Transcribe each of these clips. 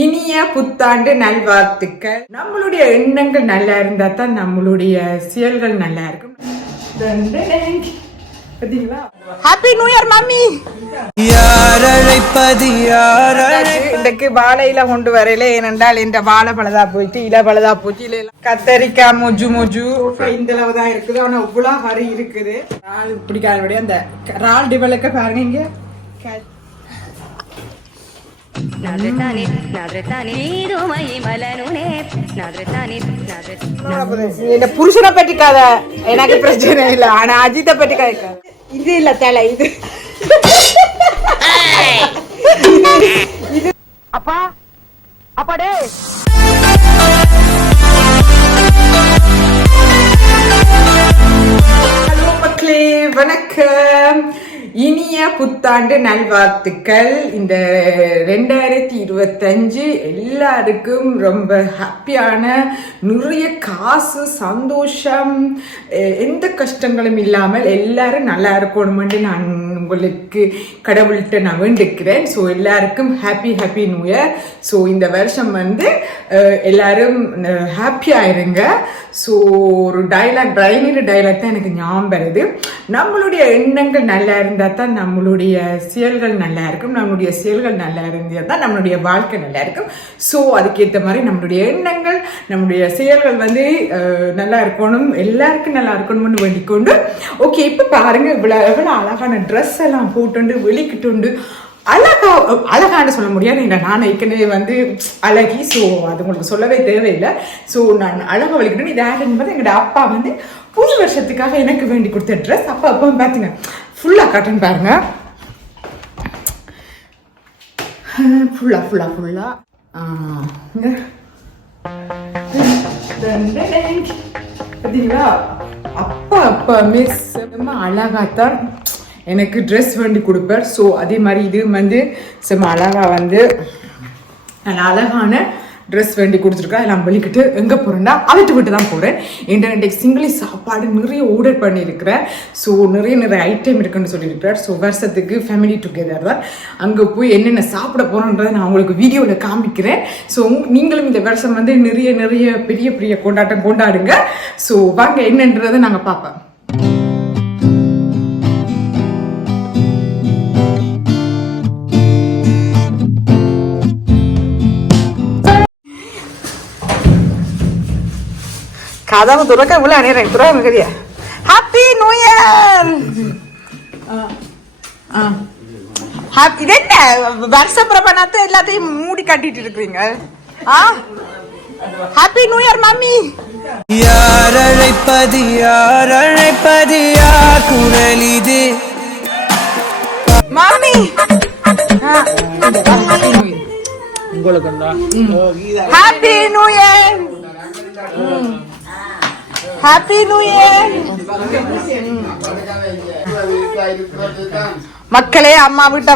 இனிய புத்தாண்டு நல்வாழ்த்துக்கள். நம்மளுடைய எண்ணங்கள் நல்லா இருந்தா தான் நம்மளுடைய செயல்கள் நல்லா இருக்கும். Happy new year mummy. இன்றைக்கு வாழையில கொண்டு வரையில ஏனென்றால் இந்த வாழை பழதா போயிட்டு இல பழதா போச்சு. இல்ல கத்தரிக்காய் மொஜு மொஜு இந்த அளவு தான் இருக்குது. ஆனா இவ்வளோ வரி இருக்குது. ரால் பிடிக்காத அந்த ரால் டிவலுக்கு பாருங்க இங்க புருஷனை பற்றி கதை எனக்கு பிரச்சனை இல்லை. ஆனா அஜித்தை பற்றி கதை இது இல்ல தலை இது அப்பா அப்பாடே மக்களே வணக்கம். இனிய புத்தாண்டு நல்வாழ்த்துக்கள். இந்த 2025 எல்லாருக்கும் ரொம்ப ஹாப்பியான, நிறைய காசு, சந்தோஷம், எந்த கஷ்டங்களும் இல்லாமல் எல்லாரும் நல்லா இருக்கணும்னு நான் உங்களுக்கு கடவுள்கிட்ட நான் வேண்டிக்கிறேன். ஸோ எல்லாருக்கும் ஹாப்பி நியூ இயர். ஸோ இந்த வருஷம் எல்லாரும் ஹாப்பியாக இருங்க. ஸோ ஒரு டைலாக் தான் எனக்கு ஞாபகம் வருது. நம்மளுடைய எண்ணங்கள் நல்லா இருந்தால் தான் நம்மளுடைய செயல்கள் நல்லா இருக்கும். நம்மளுடைய செயல்கள் நல்லா இருந்தால் தான் நம்மளுடைய வாழ்க்கை நல்லா இருக்கும். ஸோ அதுக்கேற்ற மாதிரி நம்மளுடைய எண்ணங்கள், நம்மளுடைய செயல்கள் நல்லா இருக்கணும், எல்லாருக்கும் நல்லா இருக்கணும்னு வேண்டிக்கொண்டு ஓகே. இப்போ பாருங்க எவ்வளோ அழகான ட்ரெஸ் எல்லாம் போட்டு வெளிக்கிட்டு அழகான்னு சொல்ல முடியாது. நான் ஏற்கனவே அழகி. ஸோ அது உங்களுக்கு சொல்லவே தேவையில்லை. ஸோ நான் அழகாக வலிக்கிட்டேன். இது யாருன்னு எங்களோட அப்பா புது வருஷத்துக்காக எனக்கு வேண்டி கொடுத்த ட்ரெஸ். அப்பா பார்த்தீங்க ஃபுல்லாக காட்டுன்னு பாருங்க. ஃபுல்லாக பார்த்தீங்களா? அப்பா மிஸ் அழகாத்தான் எனக்கு ட்ரெஸ் வேண்டி கொடுப்பார். ஸோ அதே மாதிரி இது செம்ம அழகாக நல்ல அழகான ட்ரெஸ் வேண்டி கொடுத்துருக்கா. எல்லாம் வெளிக்கிட்டு எங்கே போகிறேன்னா அழைத்து விட்டு தான் போகிறேன். இன்டர்நெட் சிங்கிளி சாப்பாடு நிறைய ஆர்டர் பண்ணியிருக்கிறேன். ஸோ நிறைய ஐட்டம் இருக்குன்னு சொல்லியிருக்கிறார். ஸோ வருஷத்துக்கு ஃபேமிலி டுகெதர் தான். அங்கே போய் என்னென்ன சாப்பிட போகிறோன்றதை நான் உங்களுக்கு வீடியோவில் காமிக்கிறேன். ஸோ நீங்களும் இந்த வருஷம் நிறைய பெரிய கொண்டாட்டம் கொண்டாடுங்க. ஸோ வாங்க என்னன்றதை நாங்கள் பார்ப்போம். கதவு துறக்க இவ்வளோ அணியறேன் துறக்க கதியா. Happy new year. இது என்ன வருஷ பிரபணத்தை எல்லாத்தையும் மூடி கட்டிட்டு இருக்கிறீங்க? Happy new year mummy. யார் அழைப்பது யார் குரல் இது mummy. Happy new year. Happy new year மக்களே. அம்மா வீட்டை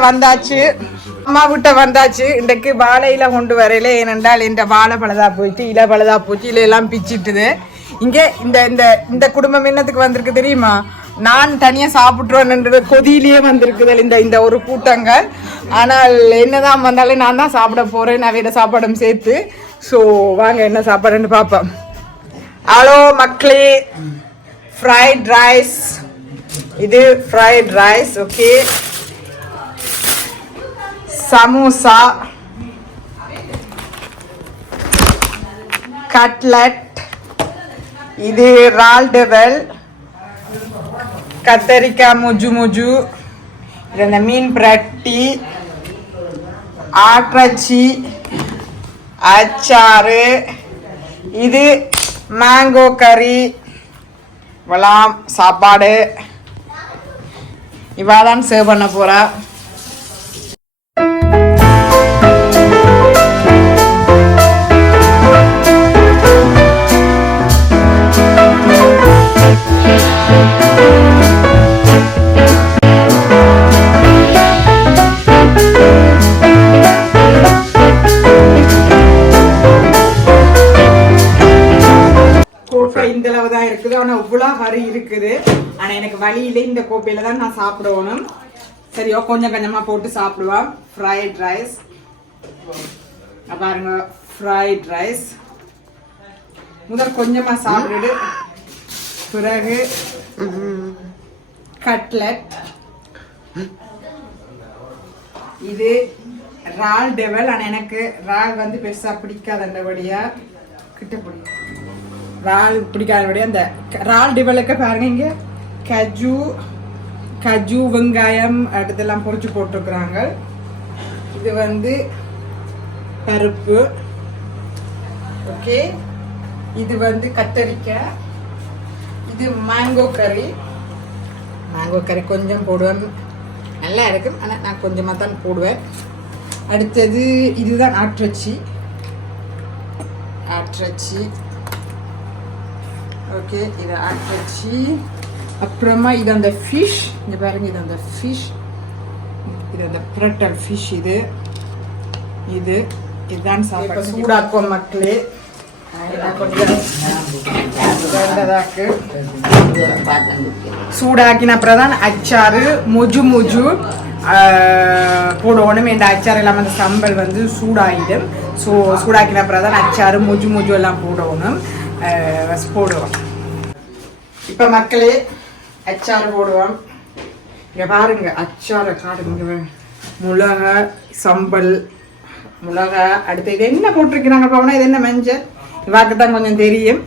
வந்தாச்சு. இன்றைக்கு வாழையில கொண்டு வரையில ஏனென்றால் இந்த வாழை பழதா போயிட்டு இல பழதா போச்சு. இல எல்லாம் பிச்சிட்டுது. இங்கே இந்த குடும்பம் என்னத்துக்கு வந்திருக்கு தெரியுமா? நான் தனியா சாப்பிட்டுருவேன்ன்றது கொதியிலேயே வந்திருக்குது இந்த ஒரு கூட்டங்கள். ஆனால் என்னதான் வந்தாலும் நான் தான் சாப்பிட போறேன், நிறைய சாப்பாடும் சேர்த்து. ஸோ வாங்க என்ன சாப்பாடுன்னு பார்ப்போம். ஹலோ மக்களே, ஃப்ரைட் ரைஸ். இது fried rice. Okay, samosa, cutlet, இது ரால் டெவல், கத்தரிக்காய் மொஜு, இந்த மீன் பிரட்டி, ஆட்டிறச்சி, அச்சாறு, இது மேங்கோ கறி, வலாம் சாப்பாடு. இவாதான் சர்வ் பண்ண போறா. இந்த அளவு தான் இருக்குது. ஆனா இவ்வளோ வரி இருக்குது. ஆனா எனக்கு வழியில இந்த கோப்பையில தான் நான் சாப்பிடணும். சரியோ கொஞ்சம் கொஞ்சமா போட்டு சாப்பிடுவான். ஃப்ரைட் ரைஸ் பாருங்க ஃப்ரைட் ரைஸ் முதல் கொஞ்சமா சாப்பிட்டுட்டு பிறகு கட்லெட் இது ரால் டெவல். ஆனால் எனக்கு ரால் வந்து பெருசா பிடிக்காதபடியா கிட்ட பிடிக்கும் ரால் பிடிக்காதபடியா அந்த ரால் டெவலுக்கு பாருங்க இங்க கஜு வெங்காயம் அடுத்தெல்லாம் பொரிச்சு போட்டிருக்கிறாங்க. இது வந்து பருப்பு. ஓகே, இது வந்து கத்தரிக்காய். இது மேங்கோ கறி கொஞ்சம் போடுவேன், நல்லா இருக்கும். ஆனால் நான் கொஞ்சமாக தான் போடுவேன். அடுத்தது இதுதான் ஆட்டிறைச்சி. ஓகே, இது ஆட்டிறைச்சி. அப்புறமா இது அந்த ஃபிஷ், இங்கே பாருங்க, இது அந்த ஃபிஷ், இது அந்த பிரட்டல் ஃபிஷ். இதுதான் சாப்பாடு. சூடாக்கும் மக்களே, கொஞ்சம் சூடாக்கின அப்புறம் தான் அச்சாறு மொஜு போடணும். இந்த அச்சாறு எல்லாம் அந்த சம்பல் வந்து சூடாகிடும். ஸோ சூடாக்கின அப்புறம் தான் அச்சாறு மொஜு எல்லாம் போடுவோம். இப்போ மக்களே அச்சாறு போடுவோம். இங்கே பாருங்க அச்சாரை காடுங்க, மிளகா, சம்பல், மிளகா. அடுத்து இது என்ன போட்டிருக்கிறாங்க பாவனா, இது என்ன மஞ்சள், இவாக்கு தான் கொஞ்சம் தெரியும்.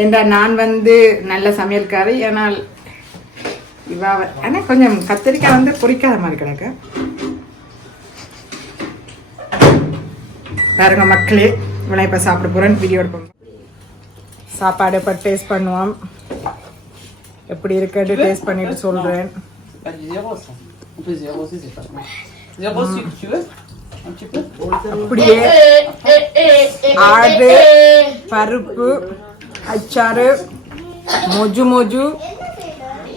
ஏண்டா நான் வந்து நல்ல சமையல்காரி. ஆனால் ஆனால் கொஞ்சம் கத்திரிக்காய் வந்து பொரிக்காத மாதிரி கிடக்கு. பாருங்க மக்களே, இவனை இப்போ சாப்பிட போகிறேன். வீடியோ எடுப்போம். சாப்பாடு இப்போ டேஸ்ட் பண்ணுவோம். எப்படி இருக்குன்னு டேஸ்ட் பண்ணிட்டு சொல்கிறேன். அப்படியே ஆடு, பருப்பு, அச்சாறு, மொஜு,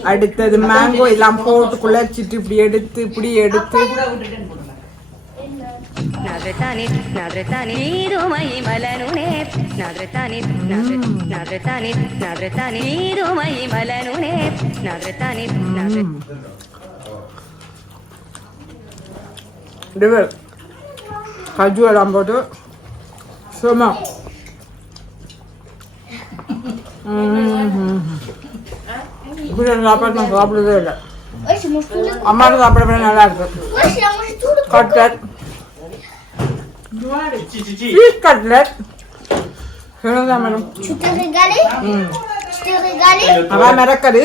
அடுத்தது மேங்கோ எல்லாம் போட்டு குழச்சிட்டு இப்படி எடுத்து கஜு எல்லாம் போட்டு சும்மா சாப்பாடு நான் சாப்பிடுறதே இல்லை. அம்மாவுக்கு சாப்பிட நல்லா இருக்கு. Cutlet, fish cutlet. மேடம் அவன் மிரக்கது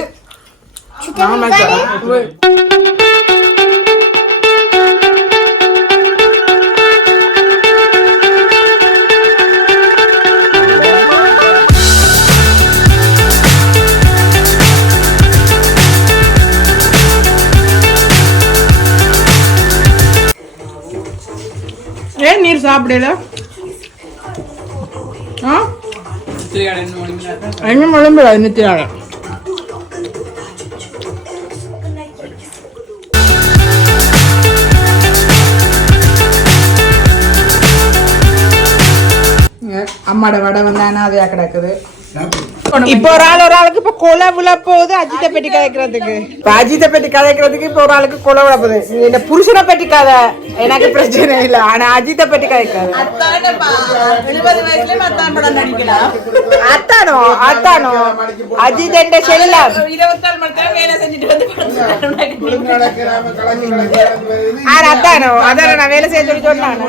ஏன் நீர் சாப்பிடல? என்ன முழம்புல நித்தியால அம்மாட வடை வந்தானா அதையா கிடக்குது. இப்போ ஒரு ஆளுக்கு இப்ப கொலை விழ போகுது அஜித்தை பெட்டி கதைக்கிறதுக்கு. இப்ப ஒரு ஆளுக்கு கொலை விழ போகுது. இந்த புருஷனை பெட்டி கதை எனக்கு பிரச்சனை இல்லை, ஆனா அஜித்தை பெட்டி கதைக்காது. அத்தானோ அஜித் என்ற செல்லாம் அத்தானோ அதான நான் வேலை செய்ய சொல்லி சொன்னான்.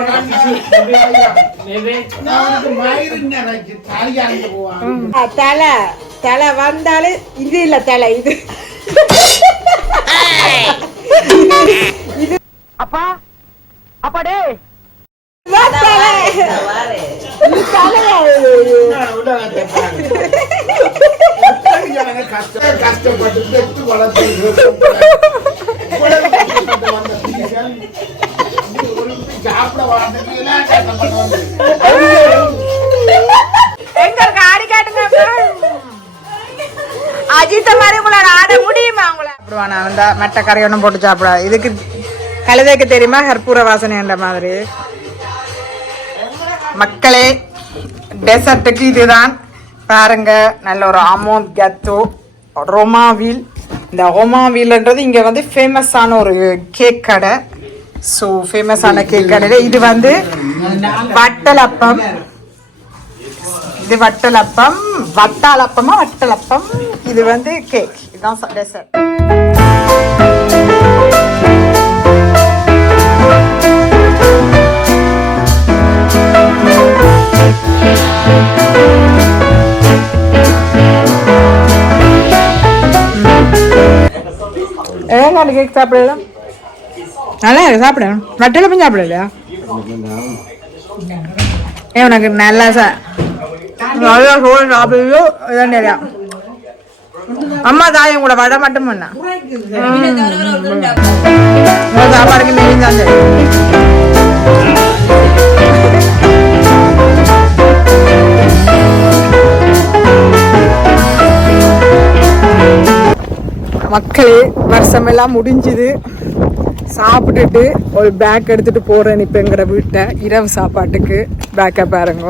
தலை வந்தாலே இது இல்ல, தலை இது இது அப்பா அப்பாடே கஷ்டப்பட்டு அஜித்த மாதிரி உங்களால ஆட முடியுமா? உங்களை மட்ட கறி ஒன்றும் போட்டு சாப்பிட இதுக்கு கழுதைக்கு தெரியுமா கற்பூர வாசனை என்ற மாதிரி. மக்களே டெசர்ட்டுக்கு இதுதான் பாருங்க, நல்ல ஒரு அமோந்த் கத்தோ ரொமாவில். இந்த ரொமாவில்ன்றது இங்கே வந்து ஃபேமஸான ஒரு கேக் கடை. ஸோ ஃபேமஸான கேக் கடையில் இது வந்து வட்டலப்பம், இது வட்டலப்பம், வட்டாலப்பமா வட்டலப்பம், இது வந்து கேக். இதுதான் டெசர்ட். ஏங்க கேக் சாப்பிடலாம், நல்லா இருக்கு, சாப்பிட. வட்டலப்பம் சாப்பிடலையா? உனக்கு நல்லா சாப்பிடுவோ இதான் தெரியா. அம்மா தாயம் கூட வடை மட்டும் பண்ணா சாப்பாடுக்கு நெய்தான் தெரியும். மக்களே, வருஷமெல்லாம் முடிஞ்சுது. சாப்பிட்டுட்டு ஒரு பேக் எடுத்துட்டு போறேன் இப்போ எங்கட வீட்டை இரவு சாப்பாட்டுக்கு. பேக்கை பாருங்க.